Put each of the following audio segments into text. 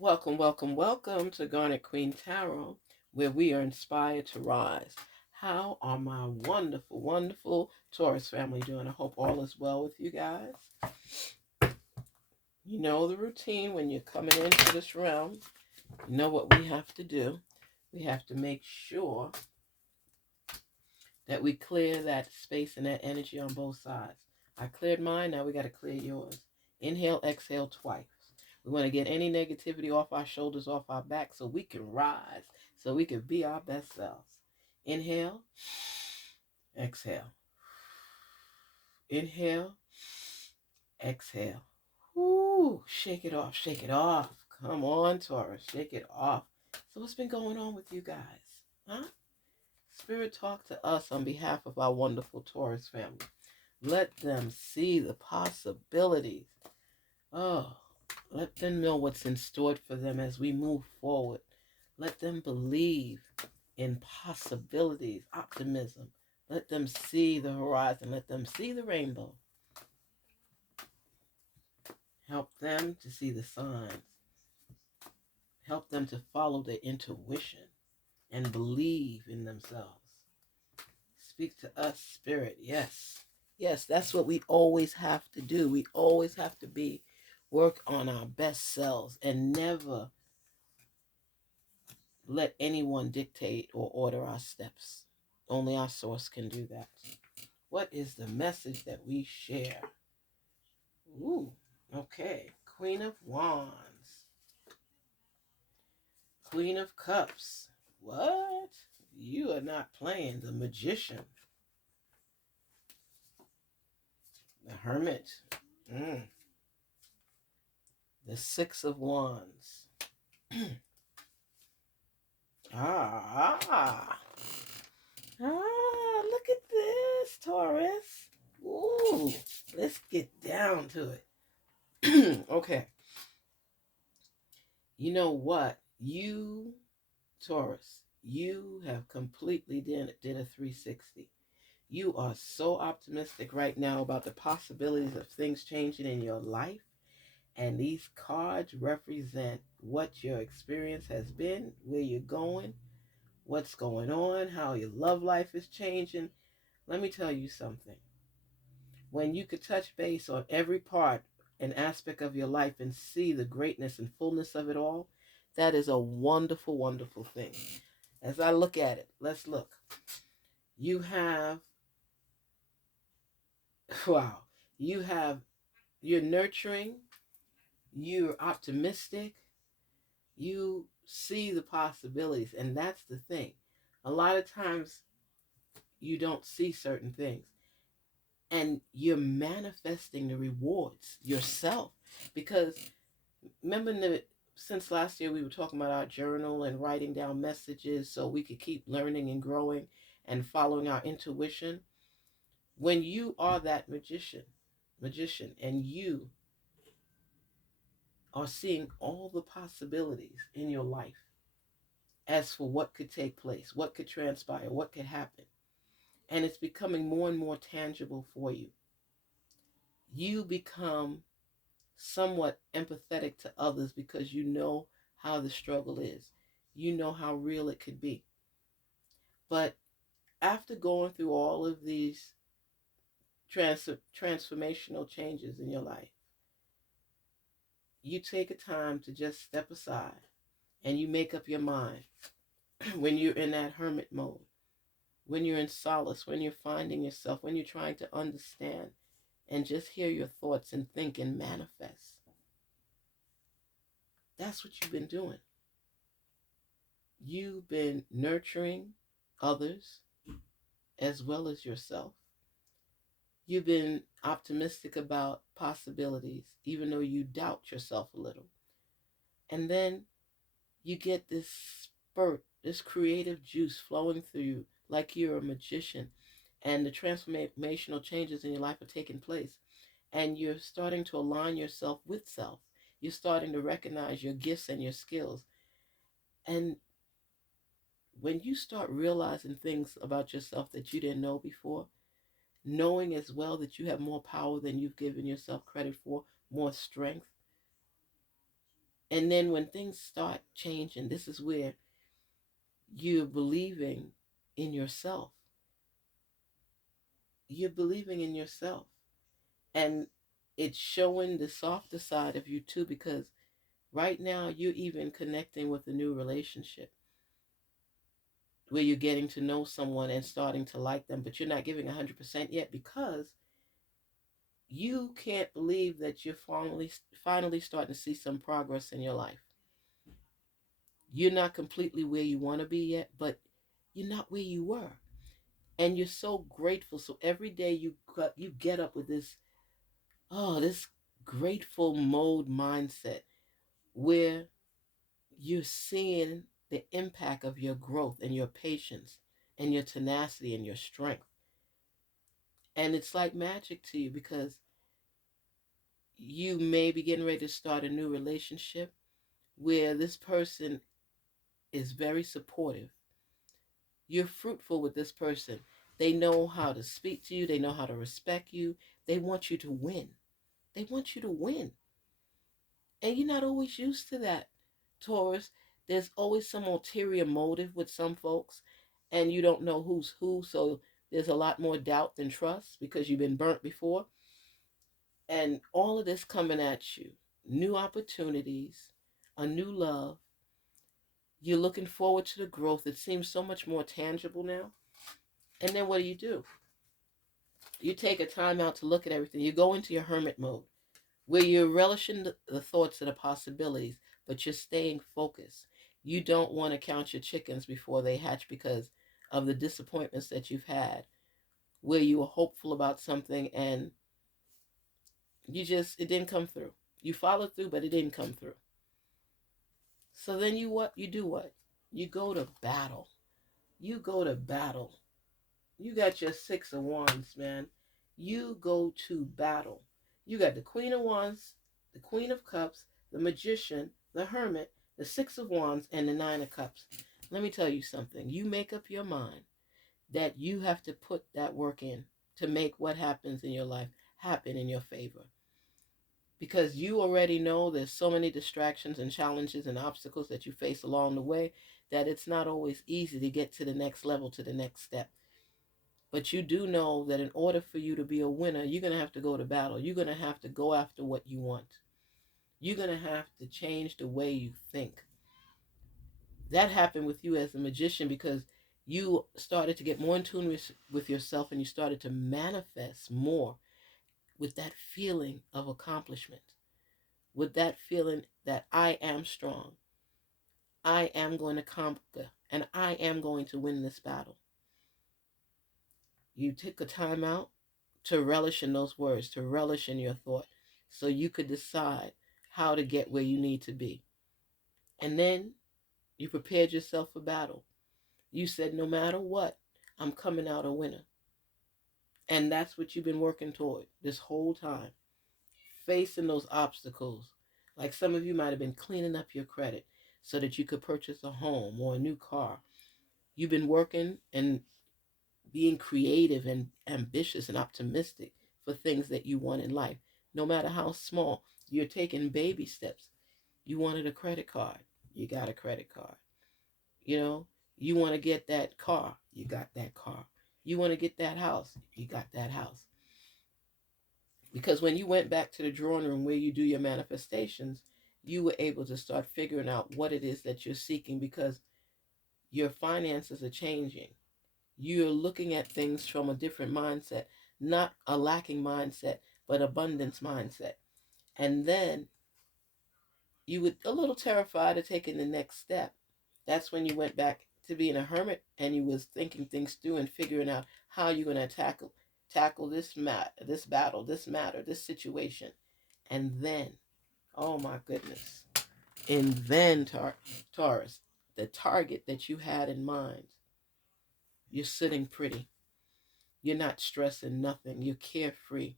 Welcome, welcome, welcome to Garnetqueentarot, where we are inspired to rise. How are my wonderful, wonderful Taurus family doing? I hope all is well with you guys. You know the routine when you're coming into this realm. You know what we have to do. We have to make sure that we clear that space and that energy on both sides. I cleared mine, now we got to clear yours. Inhale, exhale twice. We want to get any negativity off our shoulders, off our back, so we can rise, so we can be our best selves. Inhale, exhale. Inhale, exhale. Woo, shake it off, shake it off. Come on, Taurus, shake it off. So what's been going on with you guys? Huh? Spirit, talk to us on behalf of our wonderful Taurus family. Let them see the possibilities. Oh, let them know what's in store for them as we move forward. Let them believe in possibilities, optimism. Let them see the horizon. Let them see the rainbow. Help them to see the signs. Help them to follow their intuition and believe in themselves. Speak to us, Spirit. Yes. Yes, that's what we always have to do. We always have to work on our best selves and never let anyone dictate or order our steps. Only our source can do that. What is the message that we share? Ooh, okay. Queen of Wands. Queen of Cups. What? You are not playing. The Magician. The Hermit. The Six of Wands. Ah, look at this, Taurus. Ooh, let's get down to it. Okay. You know what? You, Taurus, you have completely did a 360. You are so optimistic right now about the possibilities of things changing in your life. And these cards represent what your experience has been, where you're going, what's going on, how your love life is changing. Let me tell you something. When you could touch base on every part and aspect of your life and see the greatness and fullness of it all, that is a wonderful, wonderful thing. As I look at it, let's look. You have, wow, you're nurturing, you're optimistic, you see the possibilities, and that's the thing. A lot of times you don't see certain things, and you're manifesting the rewards yourself. Because remember, since last year we were talking about our journal and writing down messages so we could keep learning and growing and following our intuition. When you are that magician, and you are seeing all the possibilities in your life as for what could take place, what could transpire, what could happen, and it's becoming more and more tangible for you, you become somewhat empathetic to others because you know how the struggle is. You know how real it could be. But after going through all of these transformational changes in your life, you take a time to just step aside and you make up your mind when you're in that hermit mode, when you're in solace, when you're finding yourself, when you're trying to understand and just hear your thoughts and think and manifest. That's what you've been doing. You've been nurturing others as well as yourself. You've been optimistic about possibilities, even though you doubt yourself a little. And then you get this spurt, this creative juice flowing through you like you're a magician. And the transformational changes in your life are taking place. And you're starting to align yourself with self. You're starting to recognize your gifts and your skills. And when you start realizing things about yourself that you didn't know before, knowing as well that you have more power than you've given yourself credit for, more strength, And then when things start changing, this is where you're believing in yourself. You're believing in yourself. And it's showing the softer side of you too, because right now you're even connecting with a new relationship where you're getting to know someone and starting to like them, but you're not giving 100% yet because you can't believe that you're finally starting to see some progress in your life. You're not completely where you want to be yet, but you're not where you were. And you're so grateful. So every day you get up with this grateful mode mindset where you're seeing the impact of your growth and your patience and your tenacity and your strength. And it's like magic to you because you may be getting ready to start a new relationship where this person is very supportive. You're fruitful with this person. They know how to speak to you, they know how to respect you. They want you to win. They want you to win. And you're not always used to that, Taurus. There's always some ulterior motive with some folks, and you don't know who's who. So there's a lot more doubt than trust because you've been burnt before. And all of this coming at you, new opportunities, a new love. You're looking forward to the growth. It seems so much more tangible now. And then what do? You take a time out to look at everything. You go into your hermit mode where you're relishing the thoughts and the possibilities, but you're staying focused. You don't want to count your chickens before they hatch because of the disappointments that you've had, where you were hopeful about something and it didn't come through. You followed through, but it didn't come through. So then you do what? You go to battle. You go to battle. You got your Six of Wands, man. You go to battle. You got the Queen of Wands, the Queen of Cups, the Magician, the Hermit, the Six of Wands, and the Nine of Cups. Let me tell you something. You make up your mind that you have to put that work in to make what happens in your life happen in your favor. Because you already know there's so many distractions and challenges and obstacles that you face along the way that it's not always easy to get to the next level, to the next step. But you do know that in order for you to be a winner, you're going to have to go to battle. You're going to have to go after what you want. You're going to have to change the way you think. That happened with you as a magician because you started to get more in tune with yourself and you started to manifest more with that feeling of accomplishment, with that feeling that I am strong. I am going to conquer and I am going to win this battle. You took a time out to relish in those words, to relish in your thought, so you could decide how to get where you need to be. And then you prepared yourself for battle. You said, no matter what, I'm coming out a winner. And that's what you've been working toward this whole time, facing those obstacles. Like some of you might have been cleaning up your credit so that you could purchase a home or a new car. You've been working and being creative and ambitious and optimistic for things that you want in life, no matter how small. You're taking baby steps. You wanted a credit card, you got a credit card. You know, you want to get that car, you got that car. You want to get that house, you got that house. Because when you went back to the drawing room where you do your manifestations, you were able to start figuring out what it is that you're seeking because your finances are changing. You're looking at things from a different mindset, not a lacking mindset, but abundance mindset. And then you were a little terrified of taking the next step. That's when you went back to being a hermit and you was thinking things through and figuring out how you're going to tackle this battle, this matter, this situation. And then, oh my goodness. And then Taurus, the target that you had in mind, you're sitting pretty. You're not stressing nothing. You're carefree.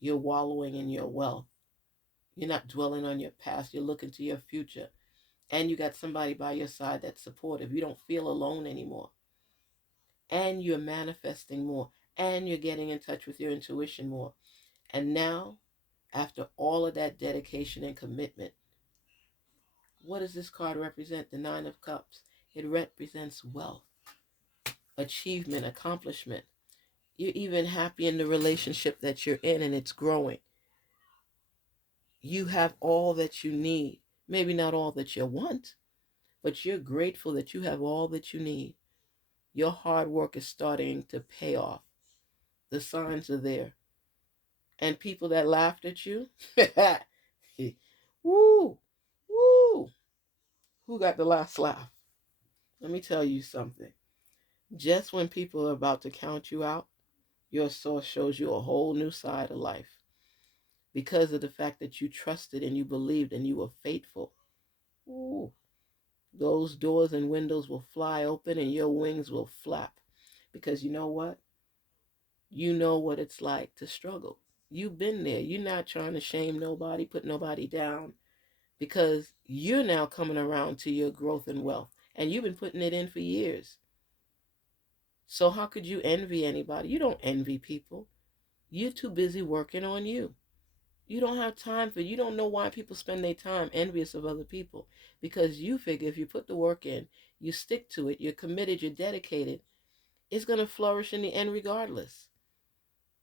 You're wallowing in your wealth. You're not dwelling on your past. You're looking to your future. And you got somebody by your side that's supportive. You don't feel alone anymore. And you're manifesting more. And you're getting in touch with your intuition more. And now, after all of that dedication and commitment, What does this card represent? The Nine of Cups. It represents wealth, achievement, accomplishment. You're even happy in the relationship that you're in and it's growing. You have all that you need. Maybe not all that you want, but you're grateful that you have all that you need. Your hard work is starting to pay off. The signs are there. And people that laughed at you, woo, woo, who got the last laugh? Let me tell you something. Just when people are about to count you out, your source shows you a whole new side of life because of the fact that you trusted and you believed and you were faithful. Ooh, those doors and windows will fly open and your wings will flap because you know what? You know what it's like to struggle. You've been there. You're not trying to shame nobody, put nobody down because you're now coming around to your growth and wealth and you've been putting it in for years. So how could you envy anybody? You don't envy people. You're too busy working on you. You don't have time for, you don't know why people spend their time envious of other people. Because you figure if you put the work in, you stick to it, you're committed, you're dedicated, it's going to flourish in the end regardless.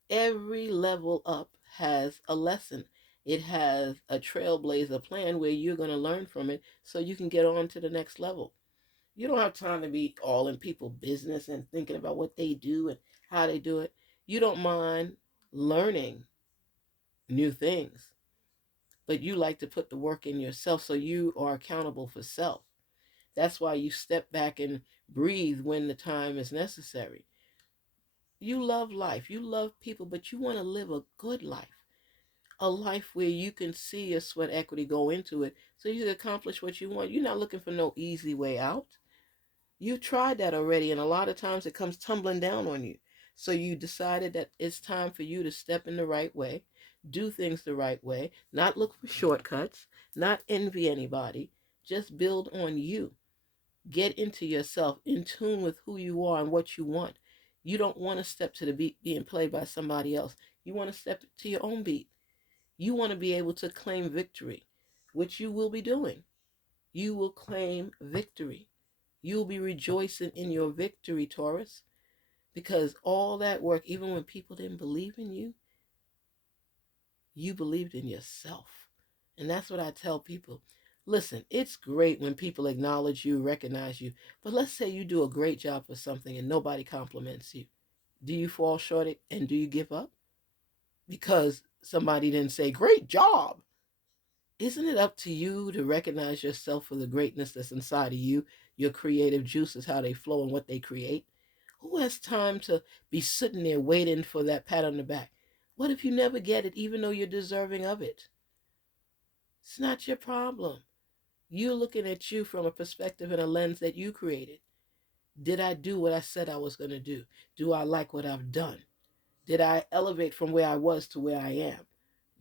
Every level up has a lesson. It has a trailblazer plan where you're going to learn from it so you can get on to the next level. You don't have time to be all in people's business and thinking about what they do and how they do it. You don't mind learning new things, but you like to put the work in yourself so you are accountable for self. That's why you step back and breathe when the time is necessary. You love life, you love people, but you want to live a good life, a life where you can see your sweat equity go into it so you can accomplish what you want. You're not looking for no easy way out. You've tried that already, and a lot of times it comes tumbling down on you. So you decided that it's time for you to step in the right way, do things the right way, not look for shortcuts, not envy anybody, just build on you. Get into yourself, in tune with who you are and what you want. You don't want to step to the beat being played by somebody else. You want to step to your own beat. You want to be able to claim victory, which you will be doing. You will claim victory. You'll be rejoicing in your victory, Taurus, because all that work, even when people didn't believe in you, you believed in yourself. And that's what I tell people. Listen, it's great when people acknowledge you, recognize you, but let's say you do a great job for something and nobody compliments you. Do you fall short and do you give up? Because somebody didn't say, great job. Isn't it up to you to recognize yourself for the greatness that's inside of you, your creative juices, how they flow and what they create? Who has time to be sitting there waiting for that pat on the back? What if you never get it, even though you're deserving of it? It's not your problem. You're looking at you from a perspective and a lens that you created. Did I do what I said I was going to do? Do I like what I've done? Did I elevate from where I was to where I am?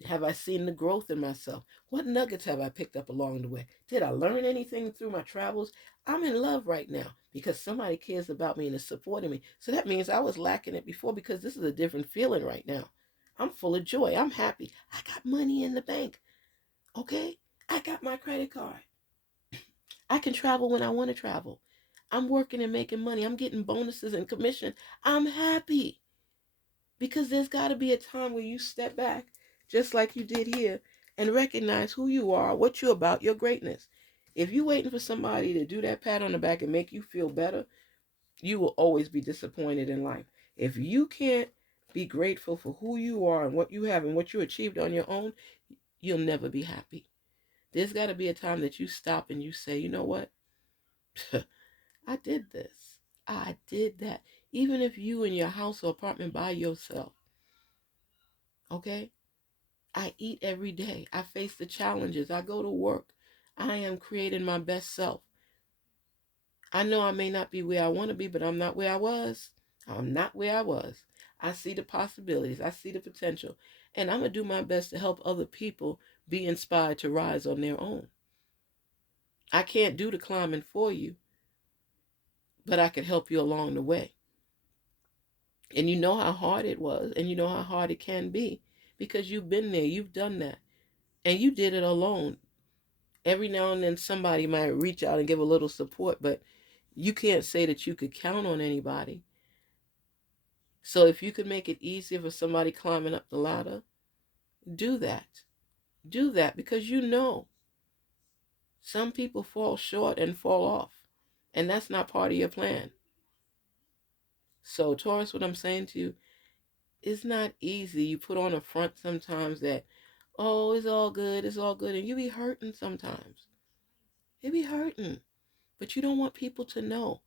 Have I seen the growth in myself? What nuggets have I picked up along the way? Did I learn anything through my travels? I'm in love right now because somebody cares about me and is supporting me. So that means I was lacking it before because this is a different feeling right now. I'm full of joy. I'm happy. I got money in the bank. Okay? I got my credit card. I can travel when I want to travel. I'm working and making money. I'm getting bonuses and commission. I'm happy. Because there's got to be a time where you step back, just like you did here, and recognize who you are, what you're about, your greatness. If you're waiting for somebody to do that pat on the back and make you feel better, you will always be disappointed in life. If you can't be grateful for who you are and what you have and what you achieved on your own, you'll never be happy. There's got to be a time that you stop and you say, you know what? I did this. I did that. Even if you in your house or apartment by yourself, okay? I eat every day. I face the challenges. I go to work. I am creating my best self. I know I may not be where I want to be, but I'm not where I was. I'm not where I was. I see the possibilities. I see the potential. And I'm going to do my best to help other people be inspired to rise on their own. I can't do the climbing for you, but I can help you along the way. And you know how hard it was, and you know how hard it can be because you've been there. You've done that. And you did it alone. Every now and then somebody might reach out and give a little support, but you can't say that you could count on anybody. So if you could make it easier for somebody climbing up the ladder, do that. Do that, because you know some people fall short and fall off, and that's not part of your plan. So Taurus, what I'm saying to you, it's not easy. You put on a front sometimes that, oh, it's all good, and you be hurting sometimes. You be hurting, but you don't want people to know.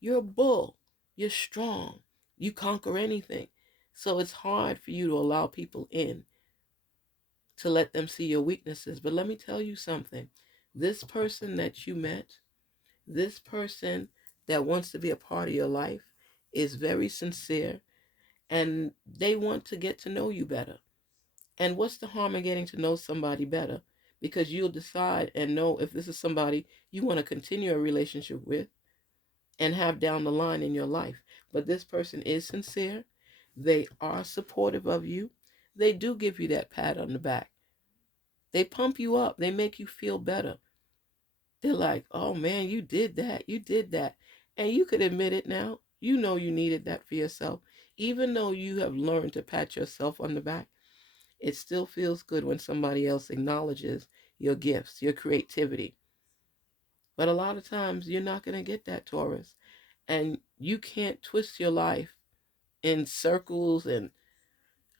You're a bull. You're strong. You conquer anything. So it's hard for you to allow people in, to let them see your weaknesses. But let me tell you something. This person that you met, this person that wants to be a part of your life, is very sincere, and they want to get to know you better. And what's the harm in getting to know somebody better? Because you'll decide and know if this is somebody you want to continue a relationship with and have down the line in your life. But this person is sincere. They are supportive of you. They do give you that pat on the back. They pump you up. They make you feel better. They're like, oh man, you did that. You did that. And you could admit it now. You know you needed that for yourself. Even though you have learned to pat yourself on the back, it still feels good when somebody else acknowledges your gifts, your creativity. But a lot of times you're not going to get that, Taurus. And you can't twist your life in circles and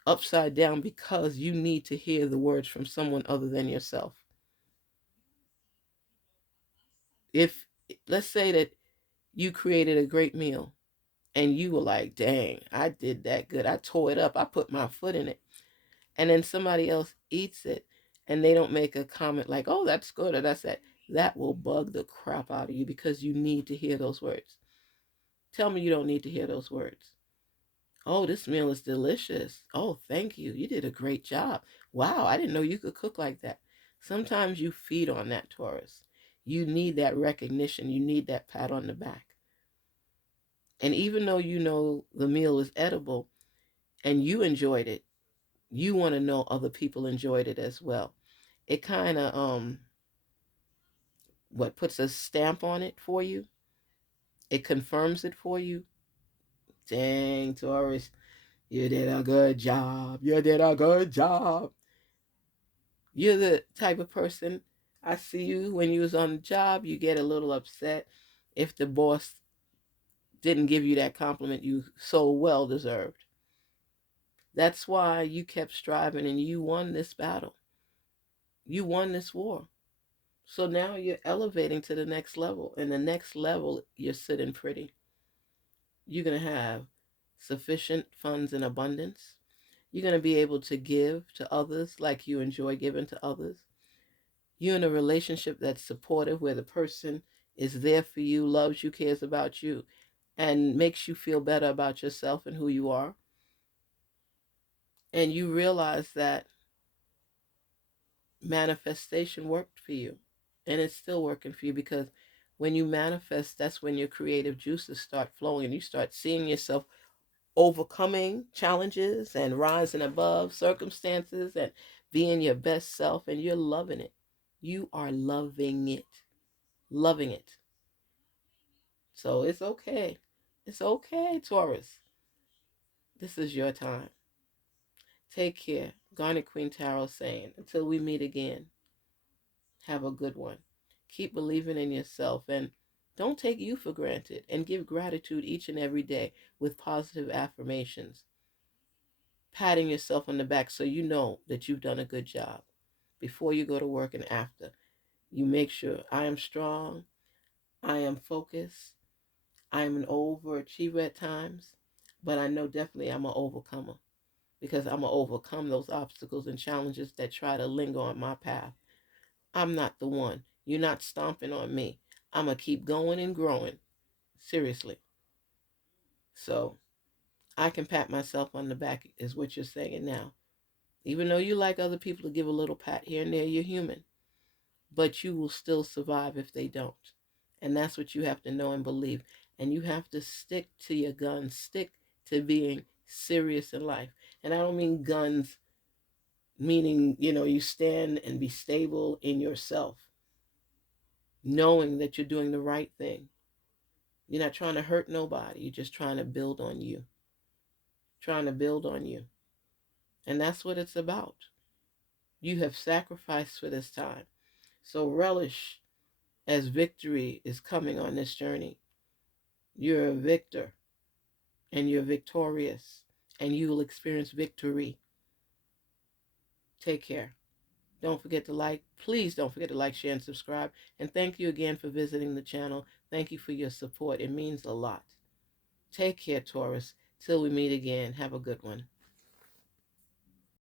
upside down because you need to hear the words from someone other than yourself. If, let's say that you created a great meal and you were like, dang, I did that good. I tore it up. I put my foot in it. And then somebody else eats it and they don't make a comment like, oh, that's good or that's that. That will bug the crap out of you because you need to hear those words. Tell me you don't need to hear those words. Oh, this meal is delicious. Oh, thank you. You did a great job. Wow, I didn't know you could cook like that. Sometimes you feed on that, Taurus. You need that recognition. You need that pat on the back. And even though you know the meal is edible and you enjoyed it, you want to know other people enjoyed it as well. It kind of what puts a stamp on it for you. It confirms it for you. Dang, Taurus, you did a good job. You did a good job. You're the type of person, I see you when you was on the job, you get a little upset if the boss didn't give you that compliment you so well deserved. That's why you kept striving and you won this battle. You won this war. So now you're elevating to the next level. And the next level, you're sitting pretty. You're going to have sufficient funds in abundance. You're going to be able to give to others like you enjoy giving to others. You're in a relationship that's supportive, where the person is there for you, loves you, cares about you, and makes you feel better about yourself and who you are. And you realize that manifestation worked for you. And it's still working for you, because when you manifest, that's when your creative juices start flowing and you start seeing yourself overcoming challenges and rising above circumstances and being your best self, and you're loving it. You are loving it. Loving it. So it's okay. It's okay, Taurus. This is your time. Take care. Garnet Queen Tarot saying, until we meet again, have a good one. Keep believing in yourself and don't take you for granted, and give gratitude each and every day with positive affirmations. Patting yourself on the back so you know that you've done a good job before you go to work and after. You make sure, I am strong, I am focused, I am an overachiever at times, but I know definitely I'm an overcomer, because I'm going to overcome those obstacles and challenges that try to linger on my path. I'm not the one. You're not stomping on me. I'm going to keep going and growing. Seriously. So I can pat myself on the back, is what you're saying now. Even though you like other people to give a little pat here and there, you're human. But you will still survive if they don't. And that's what you have to know and believe. And you have to stick to your guns, stick to being serious in life. And I don't mean guns meaning, you stand and be stable in yourself. knowing that you're doing the right thing. You're not trying to hurt nobody. You're just trying to build on you. Trying to build on you. And that's what it's about. You have sacrificed for this time. So relish as victory is coming on this journey. You're a victor and you're victorious and you will experience victory. Take care. Don't forget to like. Please don't forget to like, share, and subscribe. And thank you again for visiting the channel. Thank you for your support. It means a lot. Take care, Taurus. Till we meet again. Have a good one.